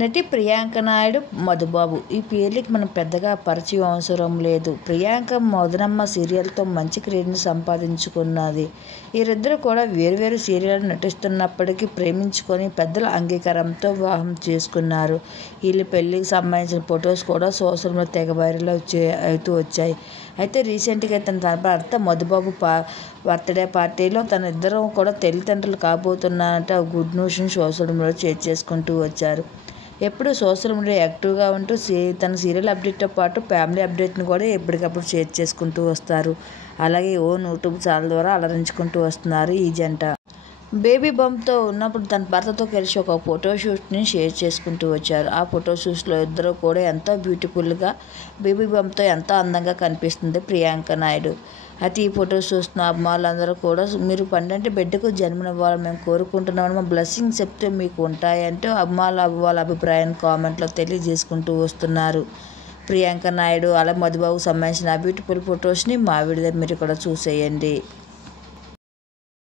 నటి ప్రియాంక నాయుడు, మధుబాబు ఈ పేర్లకి మనం పెద్దగా పరిచయం అవసరం లేదు. ప్రియాంక మదనమ్మ సీరియల్తో మంచి క్రేజ్ని సంపాదించుకున్నది. వీరిద్దరూ కూడా వేరువేరు సీరియల్లో నటిస్తున్నప్పటికీ ప్రేమించుకొని పెద్దల అంగీకారంతో వివాహం చేసుకున్నారు. వీళ్ళ పెళ్లికి సంబంధించిన ఫొటోస్ కూడా సోషల్ మీడియా తెగ వైరల్ అవుతూ వచ్చాయి. అయితే రీసెంట్గా తన భర్త మధుబాబు బర్త్డే పార్టీలో తన ఇద్దరు కూడా తల్లిదండ్రులు కాబోతున్నారంటే ఆ గుడ్ న్యూస్ని సోషల్ మీడియాలో షేర్ చేసుకుంటూ వచ్చారు. ఎప్పుడు సోషల్ మీడియా యాక్టివ్గా ఉంటూ తన సీరియల్ అప్డేట్తో పాటు ఫ్యామిలీ అప్డేట్ని కూడా ఎప్పటికప్పుడు షేర్ చేసుకుంటూ వస్తారు. అలాగే యూట్యూబ్ ఛానల్ ద్వారా అలరించుకుంటూ వస్తున్నారు ఈ జంట. బేబీ బంప్తో ఉన్నప్పుడు తన భర్తతో కలిసి ఒక ఫోటోషూట్ని షేర్ చేసుకుంటూ వచ్చారు. ఆ ఫోటోషూట్స్లో ఇద్దరు కూడా ఎంతో బ్యూటిఫుల్గా బేబీ బంప్తో ఎంతో అందంగా కనిపిస్తుంది ప్రియాంక నాయుడు. అయితే ఈ ఫొటోస్ చూస్తున్న అమ్మాయిలందరూ కూడా మీరు పండంటి బిడ్డకు జన్మనివ్వాలని మేము కోరుకుంటున్నామని మా బ్లెస్సింగ్స్ చెప్తే మీకు ఉంటాయంటూ వాళ్ళ అభిప్రాయాన్ని కామెంట్లో తెలియజేసుకుంటూ వస్తున్నారు. ప్రియాంక నాయుడు అలాగే మధుబాబుకు సంబంధించిన బ్యూటిఫుల్ ఫొటోస్ని మా వీడియో మీరు కూడా చూసేయండి.